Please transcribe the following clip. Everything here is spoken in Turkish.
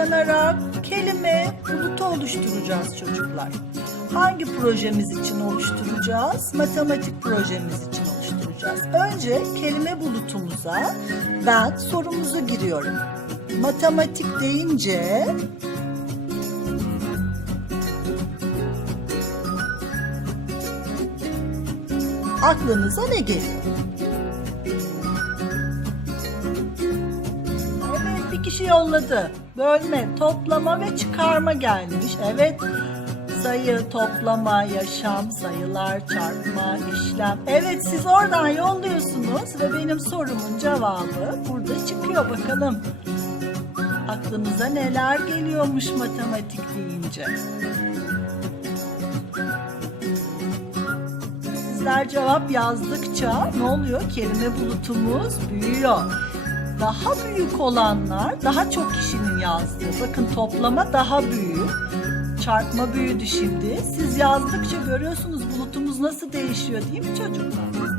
kullanarak kelime bulutu oluşturacağız çocuklar. Hangi projemiz için oluşturacağız? Matematik projemiz için oluşturacağız. Önce kelime bulutumuza ben sorumuzu giriyorum. Matematik deyince aklınıza ne geliyor? Kişi yolladı. Bölme, toplama ve çıkarma gelmiş. Evet sayı, toplama, yaşam, sayılar, çarpma, işlem. Evet siz oradan yolluyorsunuz ve benim sorumun cevabı burada çıkıyor bakalım. Aklınıza neler geliyormuş matematik deyince? Sizler cevap yazdıkça ne oluyor? Kelime bulutumuz büyüyor. Daha büyük olanlar daha çok kişinin yazdığı. Bakın toplama daha büyük. Çarpma büyüdü şimdi. Siz yazdıkça görüyorsunuz bulutumuz nasıl değişiyor değil mi çocuklar?